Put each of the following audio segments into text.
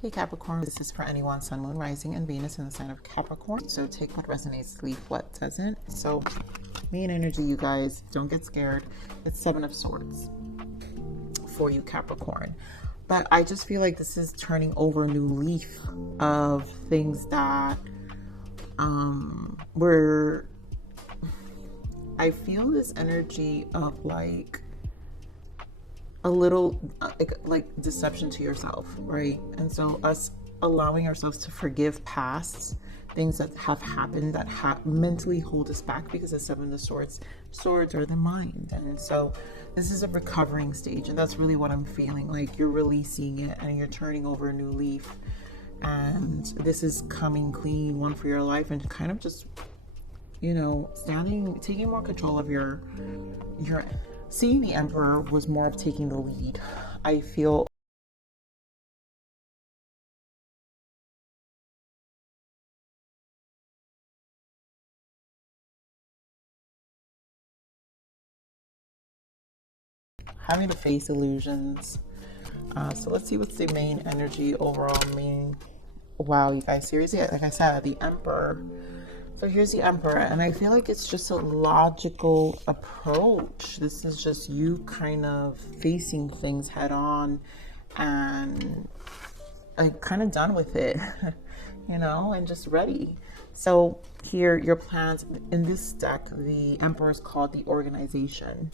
Hey Capricorn, this is for anyone, Sun, Moon, Rising, and Venus in the sign of Capricorn. So take what resonates, leave what doesn't. So main energy, you guys, don't get scared. It's Seven of Swords for you, Capricorn. But I just feel like this is turning over a new leaf of things that I feel this energy of like a little like deception to yourself, right? And so us allowing ourselves to forgive past things that have happened that mentally hold us back, because the Seven of Swords are the mind. And so this is a recovering stage, and that's really what I'm feeling. Like you're releasing it and you're turning over a new leaf, and this is coming clean, one for your life, and kind of just, you know, taking more control of your seeing the Emperor was more of taking the lead. I feel having to face illusions. So let's see what's the main energy overall. Wow, you guys, seriously, like I said, the Emperor. So here's the Emperor, and I feel like it's just a logical approach. This is just you kind of facing things head on and like kind of done with it, you know, and just ready. So here, your plans in this deck, the Emperor is called the organization,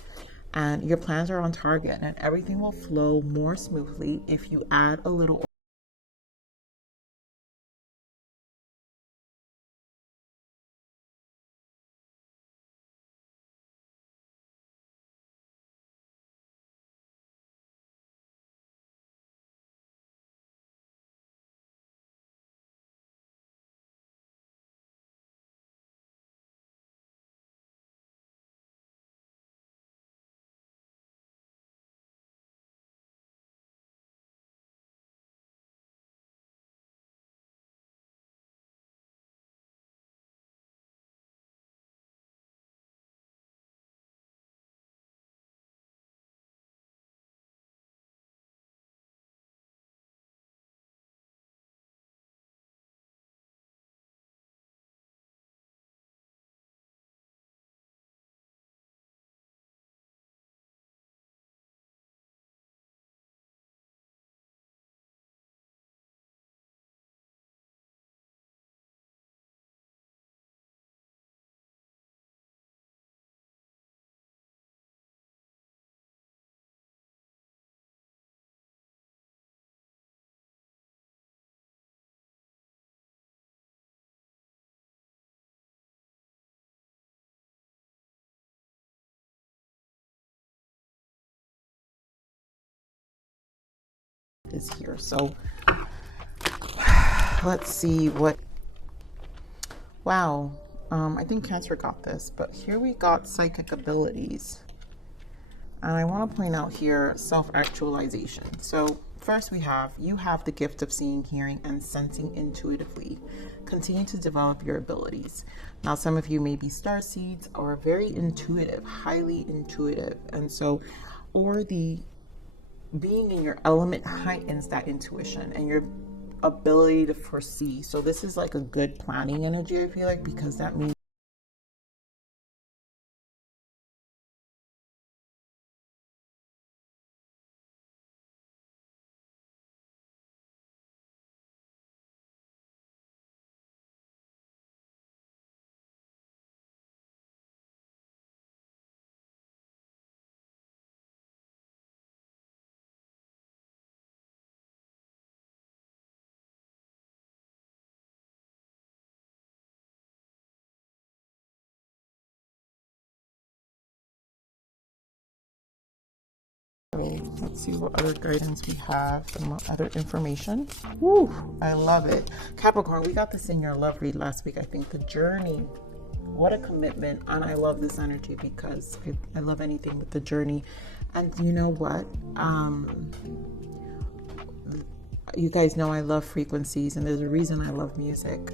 and your plans are on target, and everything will flow more smoothly if you add a little is here. So let's see what, wow, I think Cancer got this, but here we got psychic abilities. And I want to point out here self-actualization. So first you have the gift of seeing, hearing, and sensing intuitively. Continue to develop your abilities. Now, some of you may be star seeds or very intuitive, highly intuitive. And so, or the being in your element heightens that intuition and your ability to foresee. So this is like a good planning energy, I feel like, because that means let's see what other guidance we have, some other information. Woo, I love it. Capricorn, we got this in your love read last week. I think the journey, what a commitment. And I love this energy because I love anything with the journey. And you know what? You guys know I love frequencies, and there's a reason I love music.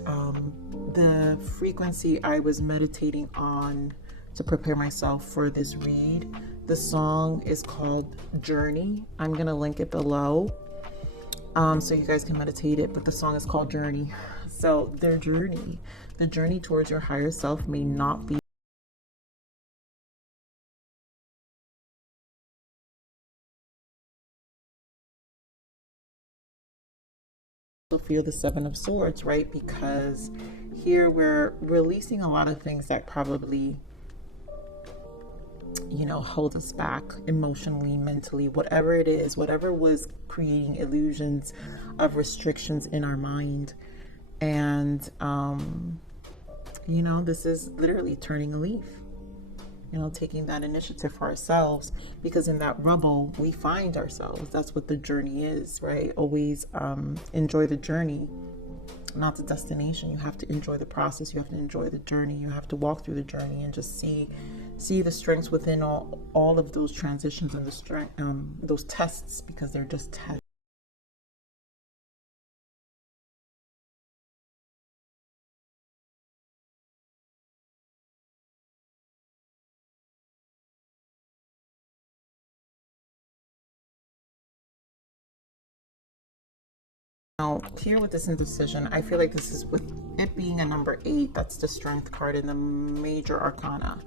The frequency I was meditating on to prepare myself for this read, the song is called Journey. I'm gonna link it below. So you guys can meditate it, but the song is called Journey. So their journey, the journey towards your higher self may not be feel the Seven of Swords, right? Because here we're releasing a lot of things that probably, you know, hold us back emotionally, mentally, whatever it is, whatever was creating illusions of restrictions in our mind. And, you know, this is literally turning a leaf, you know, taking that initiative for ourselves, because in that rubble, we find ourselves. That's what the journey is, right? Always enjoy the journey, not the destination. You have to enjoy the process. You have to enjoy the journey. You have to walk through the journey and just see the strengths within all of those transitions and the strength, those tests, because they're just tests. Now, here with this indecision, I feel like this is with it being a number 8, that's the strength card in the major arcana.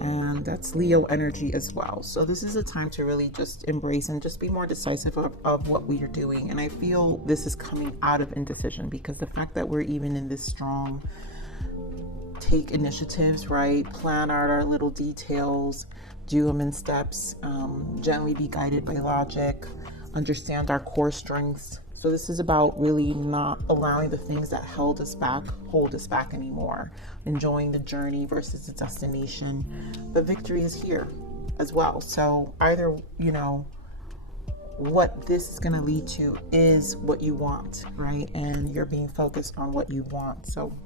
And that's Leo energy as well. So this is a time to really just embrace and just be more decisive of what we are doing. And I feel this is coming out of indecision, because the fact that we're even in this strong take initiatives, right? Plan out our little details, do them in steps, gently be guided by logic, understand our core strengths. So this is about really not allowing the things that hold us back anymore. Enjoying the journey versus the destination. But victory is here as well. So either, you know, what this is going to lead to is what you want, right? And you're being focused on what you want. So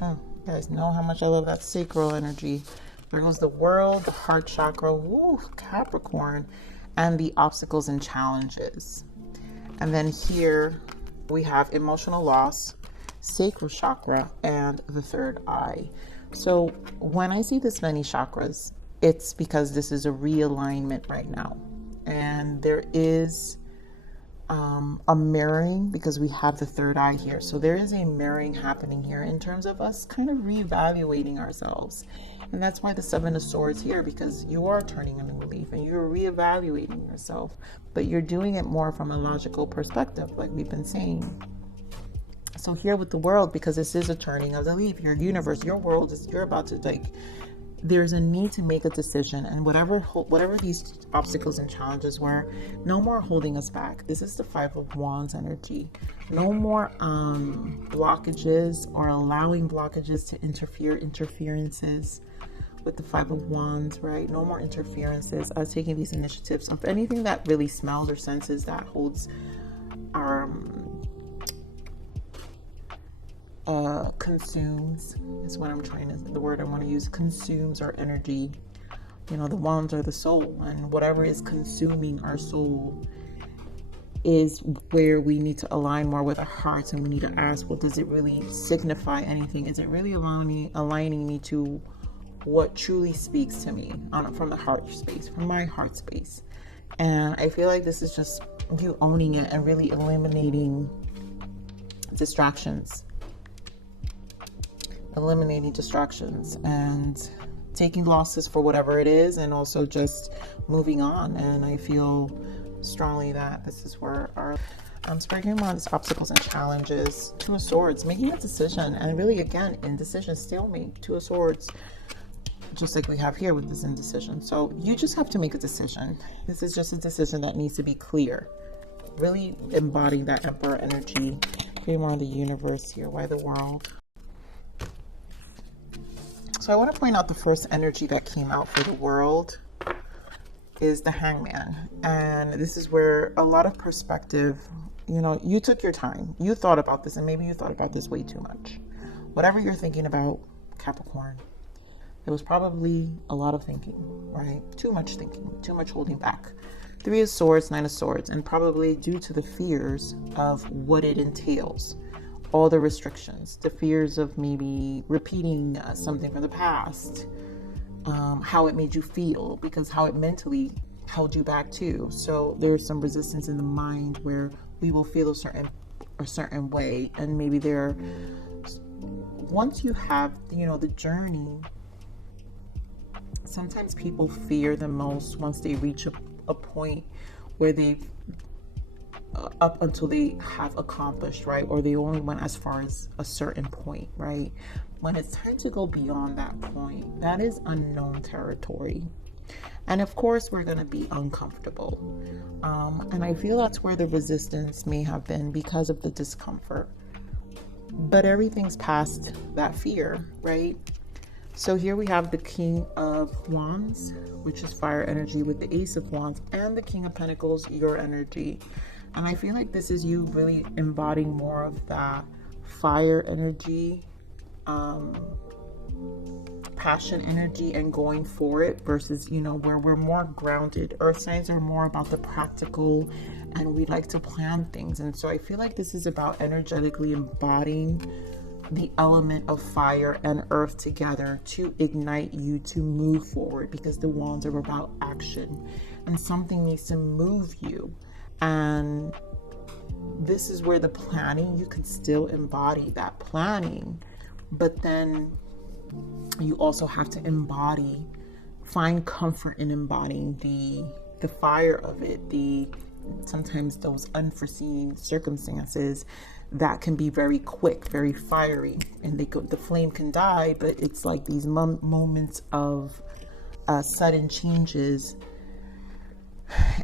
you guys know how much I love that sacral energy. There goes the world, the heart chakra, woo, Capricorn, and the obstacles and challenges. And then here we have emotional loss, sacral chakra, and the third eye. So when I see this many chakras, it's because this is a realignment right now. And there is a mirroring, because we have the third eye here. So there is a mirroring happening here in terms of us kind of reevaluating ourselves. And that's why the Seven of Swords here, because you are turning a new leaf and you're reevaluating yourself, but you're doing it more from a logical perspective, like we've been saying. So here with the world, because this is a turning of the leaf, your universe, your world is, you're about to, like, there's a need to make a decision, and whatever these obstacles and challenges were, no more holding us back. This is the Five of Wands energy. No more blockages or allowing blockages to interferences with the Five of Wands, right? No more interferences. Taking these initiatives of anything that really smells or senses that holds consumes is what I'm trying to, the word I want to use, consumes our energy. You know, the wands are the soul, and whatever is consuming our soul is where we need to align more with our hearts, and we need to ask, well, does it really signify anything? Is it really aligning me to what truly speaks to me from the heart space, from my heart space? And I feel like this is just you owning it and really eliminating distractions and taking losses for whatever it is, and also just moving on. And I feel strongly that this is where our speaking about these obstacles and challenges. Two of Swords, making a decision, and really again indecision, stalemate. Two of Swords, just like we have here with this indecision. So you just have to make a decision. This is just a decision that needs to be clear, really embodying that Emperor energy. Create more of the universe here. Why the world? So I want to point out the first energy that came out for the world is the Hangman. And this is where a lot of perspective, you know, you took your time. You thought about this, and maybe you thought about this way too much. Whatever you're thinking about, Capricorn, it was probably a lot of thinking, right? Too much thinking, too much holding back. Three of Swords, Nine of Swords, and probably due to the fears of what it entails. All the restrictions, the fears of maybe repeating something from the past, how it made you feel, because how it mentally held you back too. So there's some resistance in the mind where we will feel a certain way, and maybe once you have, you know, the journey, sometimes people fear the most once they reach a point where they've up until they have accomplished, right? Or they only went as far as a certain point, right? When it's time to go beyond that point, that is unknown territory. And of course, we're going to be uncomfortable. And I feel that's where the resistance may have been, because of the discomfort. But everything's past that fear, right? So here we have the King of Wands, which is fire energy, with the Ace of Wands, and the King of Pentacles, your energy. And I feel like this is you really embodying more of that fire energy, passion energy, and going for it, versus, you know, where we're more grounded. Earth signs are more about the practical, and we like to plan things. And so I feel like this is about energetically embodying the element of fire and earth together to ignite you to move forward, because the wands are about action and something needs to move you. And this is where the planning, you can still embody that planning, but then you also have to find comfort in embodying the fire of it, sometimes those unforeseen circumstances that can be very quick, very fiery, and the flame can die, but it's like these moments of sudden changes.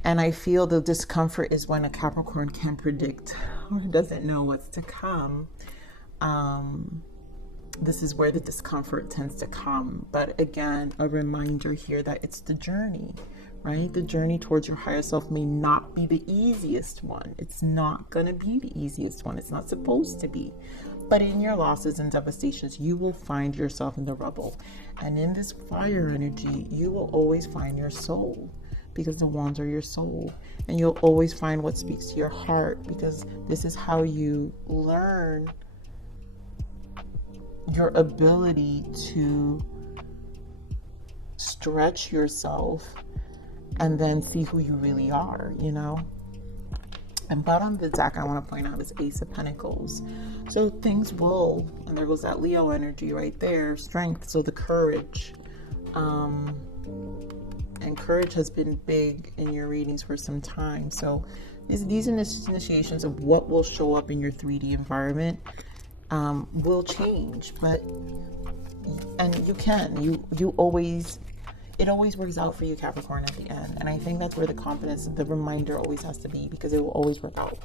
And I feel the discomfort is when a Capricorn can predict or doesn't know what's to come. This is where the discomfort tends to come. But again, a reminder here that it's the journey, right? The journey towards your higher self may not be the easiest one. It's not going to be the easiest one. It's not supposed to be. But in your losses and devastations, you will find yourself in the rubble. And in this fire energy, you will always find your soul, because the wands are your soul. And you'll always find what speaks to your heart, because this is how you learn your ability to stretch yourself and then see who you really are, you know. And bottom of the deck, I want to point out, is Ace of Pentacles. So things will, and there goes that Leo energy right there, strength, so the courage. And courage has been big in your readings for some time. So these initiations of what will show up in your 3D environment will change, and it always works out for you, Capricorn, at the end. And I think that's where the confidence, the reminder always has to be, because it will always work out.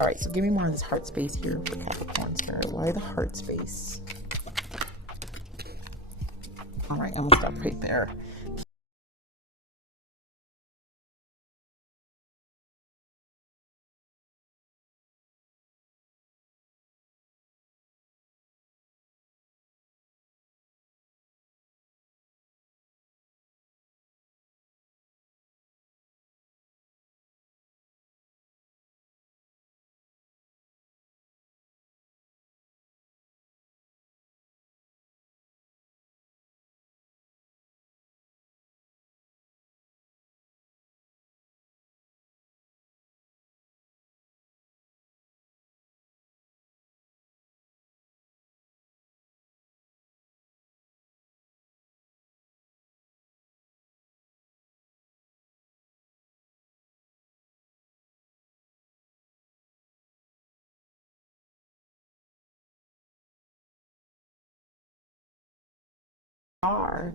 All right, so give me more of this heart space here for Capricorn Spirit. Why the heart space? All right, I'm gonna stop right there.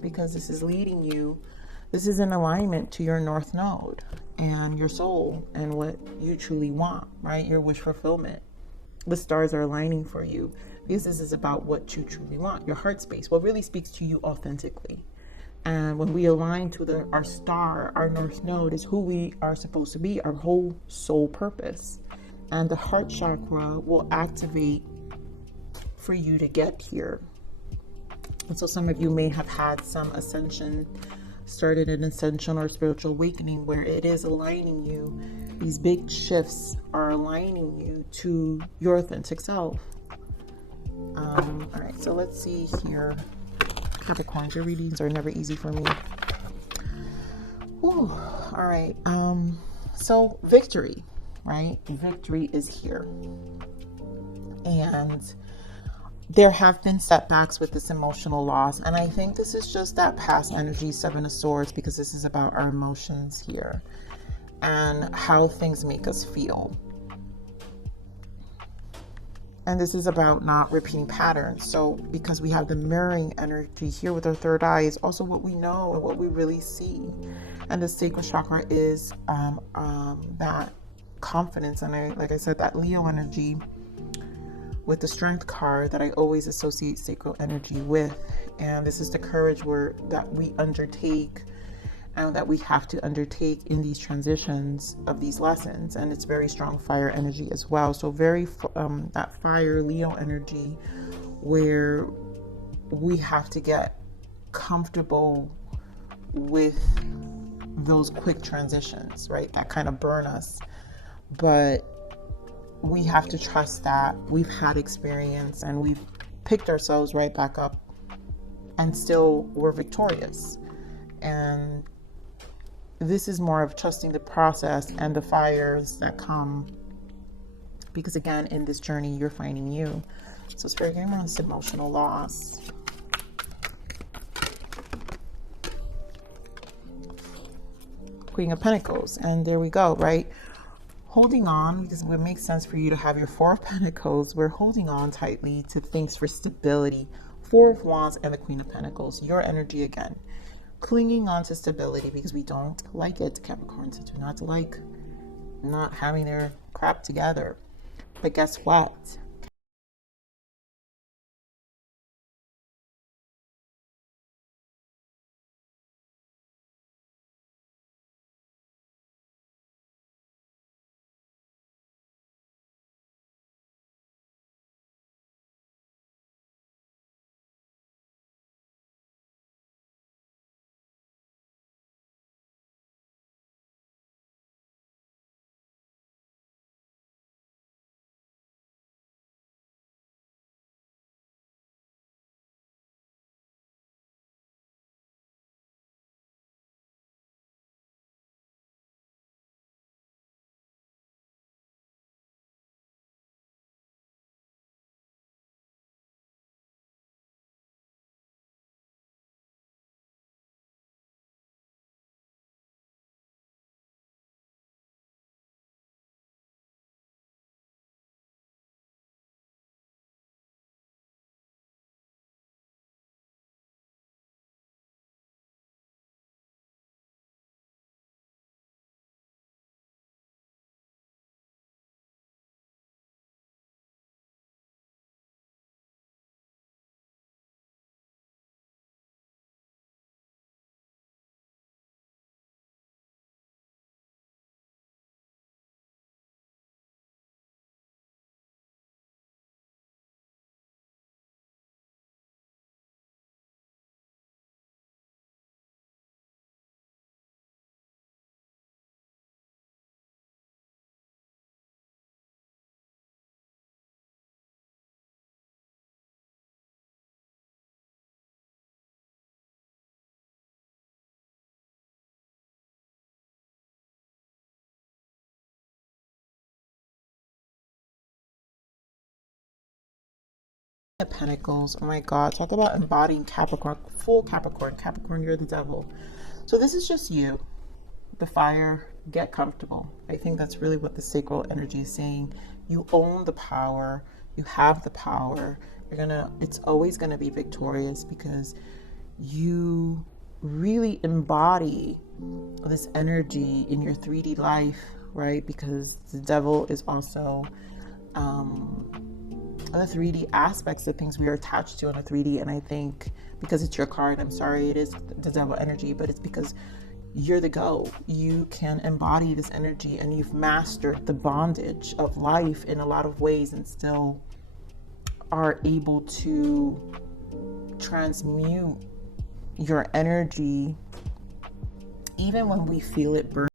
Because this is leading you, this is in alignment to your North Node and your soul and what you truly want, right? Your wish fulfillment. The stars are aligning for you, because this is about what you truly want, your heart space, what really speaks to you authentically. And when we align to our star, our North Node is who we are supposed to be, our whole soul purpose. And the heart chakra will activate for you to get here. And so some of you may have had some started an ascension or spiritual awakening where it is aligning you. These big shifts are aligning you to your authentic self. All right, so let's see here. Capricorn, your readings are never easy for me. Ooh, Whew. All right. So victory, right? Victory is here. And there have been setbacks with this emotional loss. And I think this is just that past energy, Seven of Swords, because this is about our emotions here and how things make us feel. And this is about not repeating patterns. So because we have the mirroring energy here with our third eye, is also what we know and what we really see. And the sacral chakra is that confidence. And like I said, that Leo energy with the strength card that I always associate sacral energy with. And this is the courage that we undertake and that we have to undertake in these transitions of these lessons. And it's very strong fire energy as well. So very that fire Leo energy where we have to get comfortable with those quick transitions, right? That kind of burn us. But we have to trust that we've had experience and we've picked ourselves right back up and still we're victorious. And this is more of trusting the process and the fires that come, because again, in this journey, you're finding you. So Spirit, getting on this emotional loss. Queen of Pentacles, and there we go, right? Holding on, because it would make sense for you to have your Four of Pentacles. We're holding on tightly to things for stability. Four of Wands and the Queen of Pentacles, your energy again. Clinging on to stability because we don't like it. Capricorns do not like not having their crap together. But guess what? Pentacles, oh my god, talk about embodying Capricorn, full Capricorn. Capricorn, you're the devil. So this is just you, the fire. Get comfortable. I think that's really what the sacral energy is saying. You own the power, you have the power. It's always gonna be victorious because you really embody this energy in your 3D life, right? Because the devil is also the 3D aspects of things we are attached to on a 3D. And I think because it's your card, I'm sorry, it is the devil energy, but it's because you're the go. You can embody this energy and you've mastered the bondage of life in a lot of ways and still are able to transmute your energy even when we feel it burn.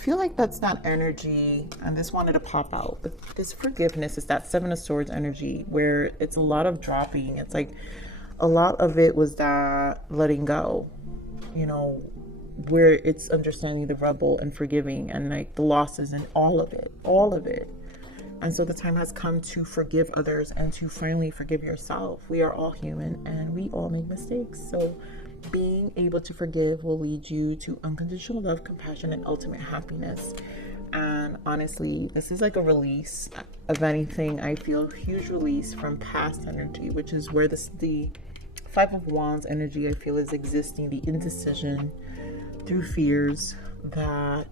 I feel like that's that energy, and this wanted to pop out, but this forgiveness is that Seven of Swords energy where it's a lot of dropping. It's like a lot of it was that letting go, you know, where it's understanding the rebel and forgiving and like the losses and all of it. And so the time has come to forgive others and to finally forgive yourself. We are all human and we all make mistakes. So being able to forgive will lead you to unconditional love, compassion, and ultimate happiness. And honestly, this is like a release of anything. I feel a huge release from past energy, which is where the Five of Wands energy I feel is existing, the indecision through fears that,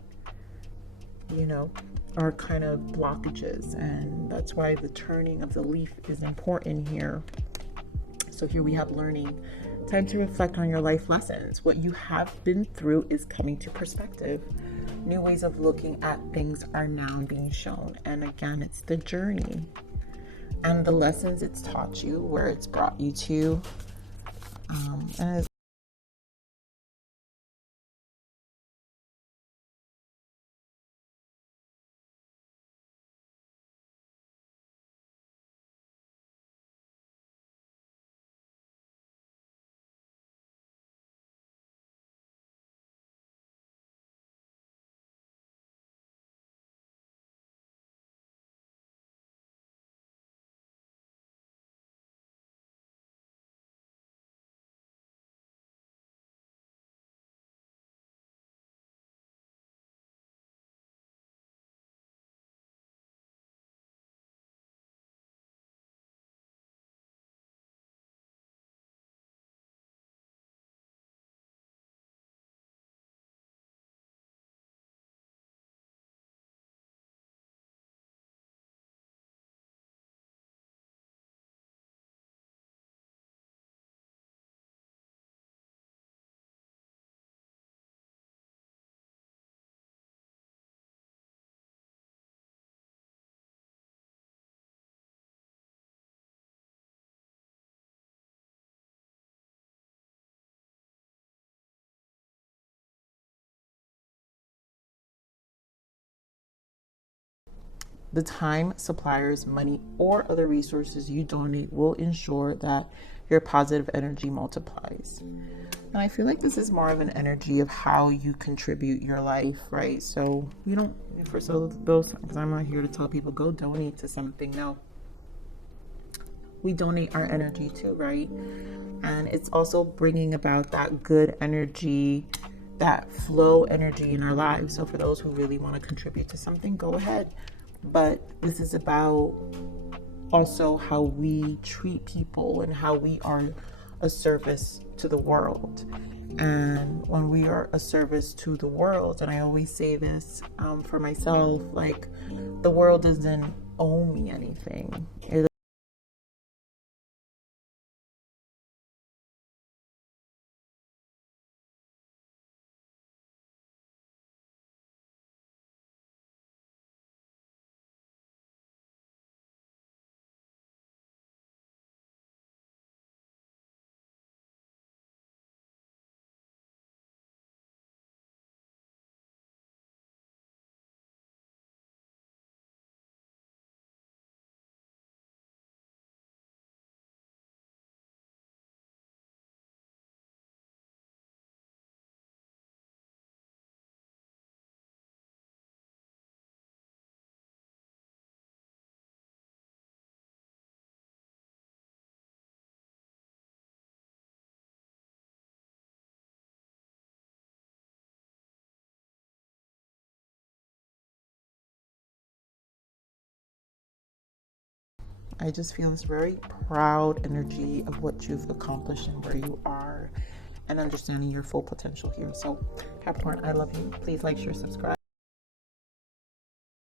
you know, are kind of blockages. And that's why the turning of the leaf is important here. So here we have learning. Time to reflect on your life lessons. What you have been through is coming to perspective. New ways of looking at things are now being shown. And again, it's the journey and the lessons it's taught you, where it's brought you to. And it's the time, suppliers, money, or other resources you donate will ensure that your positive energy multiplies. And I feel like this is more of an energy of how you contribute your life, right? So you don't, for so those, because I'm not here to tell people go donate to something. No, we donate our energy too, right? And it's also bringing about that good energy, that flow energy in our lives. So for those who really want to contribute to something, go ahead. But this is about also how we treat people and how we are a service to the world. And when we are a service to the world, and I always say this for myself, like the world doesn't owe me anything. I just feel this very proud energy of what you've accomplished and where you are, and understanding your full potential here. So Capricorn, I love you. Please like, share, subscribe.